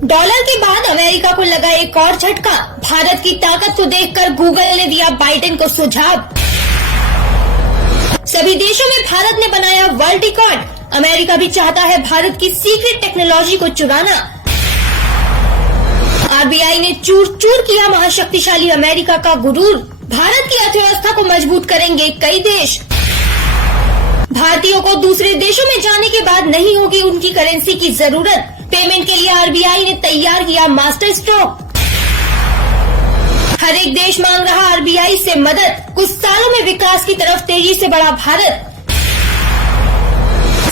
Dollar के बाद America को लगा एक और झटका। भारत की ताकत को देखकर गूगल ने दिया बाइडेन को सुझाव। सभी देशों में भारत ने बनाया वर्ल्ड रिकॉर्ड। अमेरिका भी चाहता है भारत की सीक्रेट टेक्नोलॉजी को चुराना। आरबीआई ने चूर चूर किया महाशक्तिशाली अमेरिका का गुरूर। भारत की अर्थव्यवस्था को मजबूत करेंगे कई देश। भारतीयों को दूसरे देशों में जाने के बाद नहीं होगी उनकी करेंसी की जरूरत। पेमेंट के लिए आरबीआई ने तैयार किया मास्टर स्ट्रोक। हर एक देश मांग रहा आरबीआई से मदद। कुछ सालों में विकास की तरफ तेजी से बढ़ा भारत।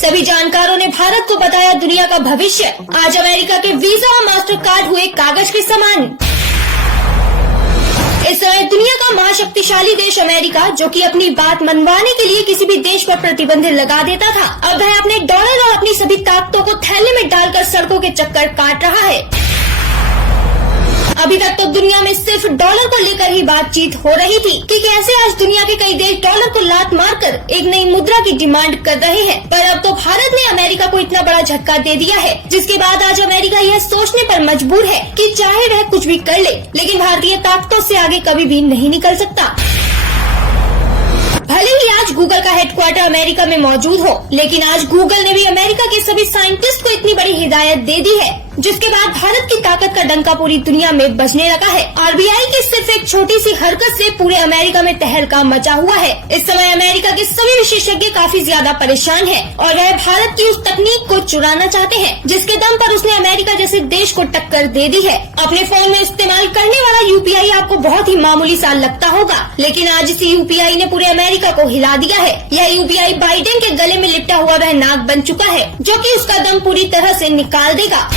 सभी जानकारों ने भारत को बताया दुनिया का भविष्य। आज अमेरिका के वीजा और मास्टर कार्ड हुए कागज के समान। इस समय दुनिया का महाशक्तिशाली देश अमेरिका, जो कि अपनी बात मनवाने के लिए किसी भी देश पर प्रतिबंध लगा देता था, अब वह अपने डॉलर और अपनी सभी ताकतों को थैले में डालकर सड़कों के चक्कर काट रहा है। अभी तक तो दुनिया में सिर्फ डॉलर को लेकर ही बातचीत हो रही थी कि कैसे आज दुनिया के कई देश डॉलर को लात मारकर एक नई मुद्रा की डिमांड कर रहे हैं। पर अब तो भारत ने अमेरिका को इतना बड़ा झटका दे दिया है, जिसके बाद आज अमेरिका यह सोचने पर मजबूर है कि चाहे वह कुछ भी कर ले, लेकिन भारतीय ताकतों से आगे कभी भी नहीं निकल सकता। भले ही आज गूगल का हेडक्वार्टर अमेरिका में मौजूद हो, लेकिन आज गूगल ने भी अमेरिका के सभी साइंटिस्ट को इतनी बड़ी हिदायत दे दी है, जिसके बाद भारत की ताकत का डंका पूरी दुनिया में बजने लगा है। आरबीआई की सिर्फ एक छोटी सी हरकत से पूरे अमेरिका में तहलका मचा हुआ है। इस समय अमेरिका के सभी विशेषज्ञ काफी ज्यादा परेशान हैं और वह भारत की उस तकनीक को चुराना चाहते हैं, जिसके दम पर उसने अमेरिका जैसे देश को टक्कर दे दी है। अपने फोन में इस्तेमाल करने वाला यूपीआई आपको बहुत ही मामूली सा लगता होगा, लेकिन आज इसी यूपीआई ने पूरे अमेरिका को हिला दिया है। यह यूपीआई बाइडेन के गले में लिपटा हुआ वह नाग बन चुका है, जो कि उसका दम पूरी तरह से निकाल देगा।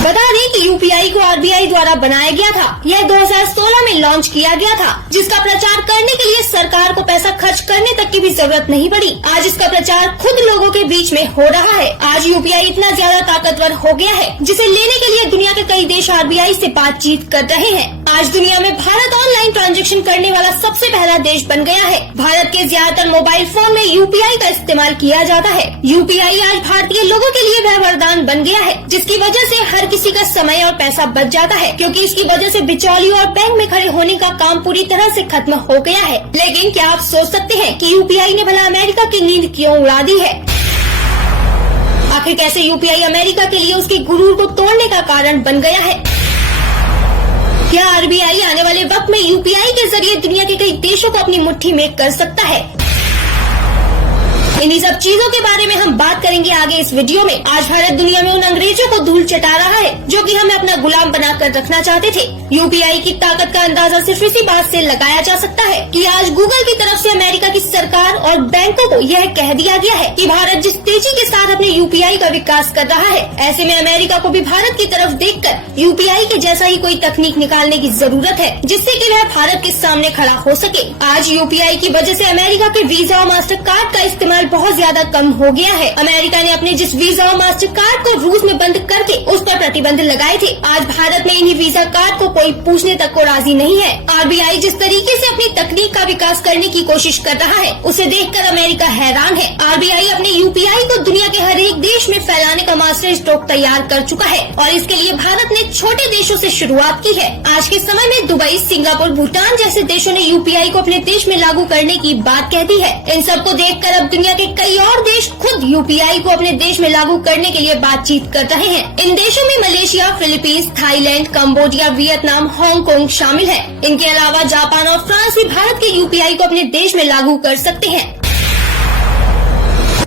बता दें कि यूपीआई को आरबीआई द्वारा बनाया गया था। यह 2016 में लॉन्च किया गया था, जिसका प्रचार करने के लिए सरकार को पैसा खर्च करने तक की भी जरूरत नहीं पड़ी। आज इसका प्रचार खुद लोगों के बीच में हो रहा है। आज यूपीआई इतना ज्यादा ताकतवर हो गया है, जिसे लेने के लिए दुनिया के कई देश आरबीआई से बातचीत कर रहे हैं। आज दुनिया में भारत ऑनलाइन ट्रांजैक्शन करने वाला सबसे पहला देश बन गया है। भारत के ज्यादातर मोबाइल फोन में यूपीआई का इस्तेमाल किया जाता है। यूपीआई आज भारतीय लोगों के लिए वह वरदान बन गया है, जिसकी वजह से हर किसी का समय और पैसा बच जाता है, क्योंकि इसकी वजह से बिचौलियों और बैंक में खड़े होने का काम पूरी तरह से खत्म हो गया है। लेकिन क्या आप सोच सकते हैं कि यूपीआई ने भला अमेरिका की नींद क्यों उड़ा दी है? आखिर कैसे यूपीआई अमेरिका के लिए उसके गुरूर को तोड़ने का कारण बन गया है? क्या आरबीआई आने वाले वक्त में यूपीआई के जरिए दुनिया के कई देशों को अपनी मुट्ठी में कर सकता है? इन्हीं सब चीजों के बारे में हम बात करेंगे आगे इस वीडियो में। आज भारत दुनिया में उन अंग्रेजों को धूल चटा रहा है, जो कि हमें अपना गुलाम बनाकर रखना चाहते थे। यूपीआई की ताकत का अंदाजा सिर्फ इसी बात से लगाया जा सकता है कि आज गूगल की तरफ से अमेरिका की सरकार और बैंकों को यह कह दिया गया है कि भारत जिस तेजी के साथ अपने यूपीआई का विकास कर रहा है, ऐसे में अमेरिका को भी भारत की तरफ देखकर यूपीआई के जैसा ही कोई तकनीक निकालने की जरूरत है, जिससे कि वह भारत के सामने खड़ा हो सके। आज यूपीआई की वजह से अमेरिका के वीजा और मास्टर कार्ड का इस्तेमाल बहुत ज्यादा कम हो गया है। अमेरिका ने अपने जिस वीजा और मास्टर कार्ड को रूस में बंद करके उस पर प्रतिबंध लगाए थे, आज भारत में इन्हीं वीजा कार्ड को कोई पूछने तक को राजी नहीं है। आरबीआई जिस तरीके से अपनी तकनीक का विकास करने की कोशिश कर रहा है, उसे देखकर अमेरिका हैरान है। आरबीआई अपने यूपीआई को दुनिया के हर एक देश में फैलाने का मास्टर स्ट्रोक तैयार कर चुका है और इसके लिए भारत ने छोटे देशों से शुरुआत की है। आज के समय में दुबई, सिंगापुर, भूटान जैसे देशों ने यूपीआई को अपने देश में लागू करने की बात कह दी है। इन सबको देखकर अब दुनिया के कई और देश खुद यूपीआई को अपने देश में लागू करने के लिए बातचीत कर रहे हैं। इन देशों में Malaysia, Philippines, Thailand, Cambodia, Vietnam, Hong Kong शामिल है। इनके अलावा जापान और फ्रांस भी भारत के यूपीआई को अपने देश में लागू कर सकते हैं।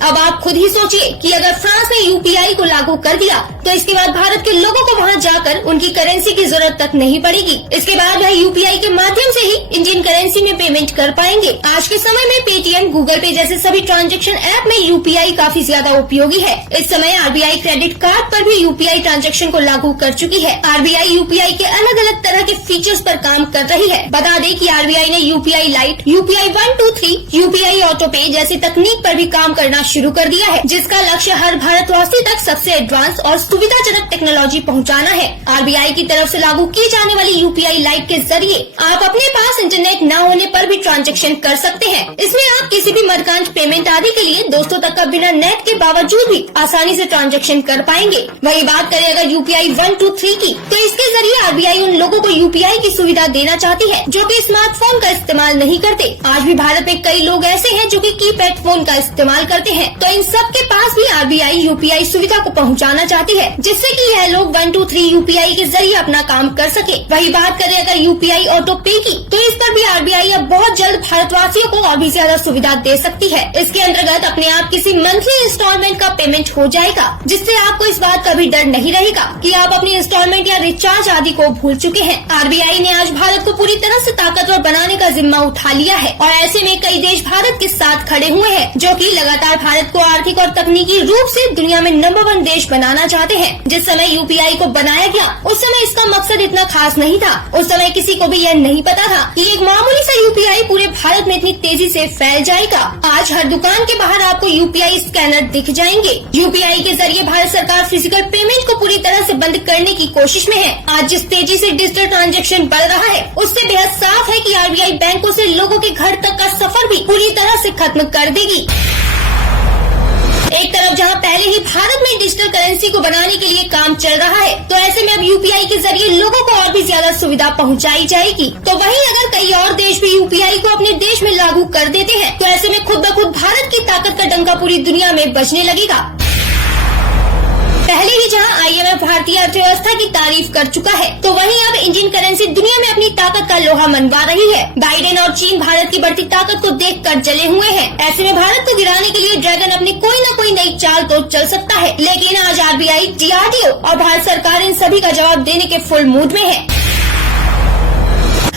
अब आप खुद ही सोचिए कि अगर फ्रांस ने यूपीआई को लागू कर दिया, तो इसके बाद भारत के लोगों को वहां जाकर उनकी करेंसी की जरूरत तक नहीं पड़ेगी। इसके बाद वह यूपीआई के माध्यम से ही इंडियन करेंसी में पेमेंट कर पाएंगे। आज के समय में पेटीएम, गूगल पे जैसे सभी ट्रांजैक्शन ऐप में यूपीआई काफी ज्यादा उपयोगी है। इस समय आरबीआई क्रेडिट कार्ड पर भी यूपीआई ट्रांजैक्शन को लागू कर चुकी है। आरबीआई यूपीआई के अलग अलग तरह के फीचर्स पर काम कर रही है। बता दें कि आरबीआई ने UPI light, UPI 123, UPI auto पे जैसी तकनीक पर भी काम करना शुरू कर दिया है, जिसका लक्ष्य हर भारतवासी तक सबसे एडवांस और सुविधाजनक टेक्नोलॉजी पहुंचाना है। आरबीआई की तरफ से लागू की जाने वाली यूपीआई लाइट के जरिए आप अपने पास इंटरनेट न होने पर भी ट्रांजैक्शन कर सकते हैं। इसमें आप किसी भी मर्कांत पेमेंट आदि के लिए दोस्तों तक का बिना नेट के बावजूद भी आसानी से ट्रांजैक्शन कर पाएंगे। वही बात करें अगर यूपीआई 1, 2, 3 की, तो इसके जरिए आरबीआई उन लोगों को यूपीआई की सुविधा देना चाहती है जो कि स्मार्टफोन का इस्तेमाल नहीं करते। आज भी भारत में कई लोग ऐसे हैं जो कि कीपैड फोन का इस्तेमाल करते हैं, तो इन सब के पास भी आरबीआई यूपीआई सुविधा को पहुंचाना चाहती है, जिससे कि यह लोग 1, 2, 3 यूपीआई के जरिए अपना काम कर सके। वही बात करें अगर यूपीआई ऑटो पे की, तो इस पर भी आरबीआई अब बहुत जल्द भारतवासियों को और भी ज्यादा सुविधा दे सकती है। इसके अंतर्गत अपने आप किसी मंथली इंस्टॉलमेंट का पेमेंट हो जाएगा, जिससे आपको इस बात का भी डर नहीं रहेगा कि आप अपनी इंस्टॉलमेंट या रिचार्ज आदि को भूल चुके हैं। आरबीआई ने आज भारत को पूरी तरह से ताकतवर बनाने का जिम्मा उठा लिया है और ऐसे में कई देश भारत के साथ खड़े हुए हैं, जो कि लगातार भारत को आर्थिक और तकनीकी रूप से दुनिया में नंबर 1 देश बनाना चाहते हैं। जिस समय यूपीआई को बनाया गया उस समय इसका मकसद इतना खास नहीं था। उस समय किसी को भी यह नहीं पता था कि एक मामूली सा यूपीआई पूरे भारत में इतनी तेजी से फैल जाएगा। आज हर दुकान के बाहर आपको यूपीआई स्कैनर दिख जाएंगे। यूपीआई के जरिए भारत सरकार फिजिकल पेमेंट को पूरी तरह से बंद करने की कोशिश में है। आज जिस तेजी से डिजिटल ट्रांजैक्शन बढ़ रहा है उससे बेहद साफ है कि आरबीआई बैंकों से लोगों के घर तक का सफर भी पूरी तरह से खत्म कर देगी। एक तरफ जहां पहले ही भारत में डिजिटल करेंसी को बनाने के लिए काम चल रहा है, तो ऐसे में अब यूपीआई के जरिए लोगों को और भी ज्यादा सुविधा पहुंचाई जाएगी। तो वहीं अगर कई और देश भी यूपीआई को अपने देश में लागू कर देते हैं, तो ऐसे में खुद ब खुद भारत की ताकत का डंका पूरी दुनिया में बजने लगेगा। पहले ही जहां आईएमएफ भारतीय अर्थव्यवस्था की तारीफ कर चुका है, तो वहीं अब इंडियन करेंसी दुनिया में अपनी ताकत का लोहा मनवा रही है। बाइडेन और चीन भारत की बढ़ती ताकत को देखकर जले हुए हैं। ऐसे में भारत को गिराने के लिए ड्रैगन अपनी कोई न कोई नई चाल तो चल सकता है, लेकिन आज आरबीआई, डीआरडीओ और भारत सरकार इन सभी का जवाब देने के फुल मूड में है।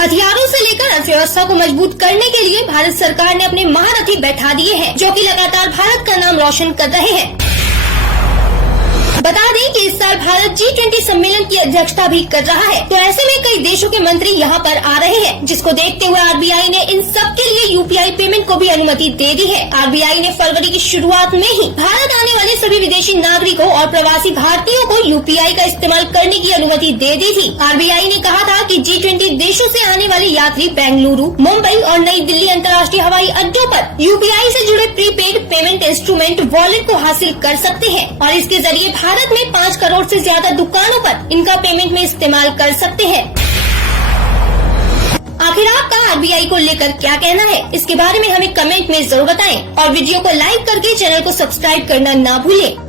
हथियारों से लेकर अर्थव्यवस्था को मजबूत करने के लिए भारत सरकार ने अपने महारथी बैठा दिए हैं, जो कि लगातार भारत का नाम रोशन कर रहे हैं। बता दें कि इस साल भारत G20 सम्मेलन की अध्यक्षता भी कर रहा है, तो ऐसे में कई देशों के मंत्री यहाँ पर आ रहे हैं, जिसको देखते हुए आरबीआई ने इन सब के लिए यूपीआई पेमेंट को भी अनुमति दे दी है। आरबीआई ने फरवरी की शुरुआत में ही भारत आने वाले सभी विदेशी नागरिकों और प्रवासी भारतीयों को यूपीआई का इस्तेमाल करने की अनुमति दे दी थी। आरबीआई ने कहा था कि G20 देशों से आने वाले यात्री बेंगलुरु, मुंबई और नई दिल्ली अंतर्राष्ट्रीय हवाई अड्डों पर यूपीआई से जुड़े प्रीपेड पेमेंट इंस्ट्रूमेंट वॉलेट को हासिल कर सकते हैं और इसके जरिए भारत में 5 करोड़ से ज्यादा दुकानों पर इनका पेमेंट में इस्तेमाल कर सकते हैं। आखिर आपका आरबीआई को लेकर क्या कहना है, इसके बारे में हमें कमेंट में जरूर बताएं और वीडियो को लाइक करके चैनल को सब्सक्राइब करना ना भूलें।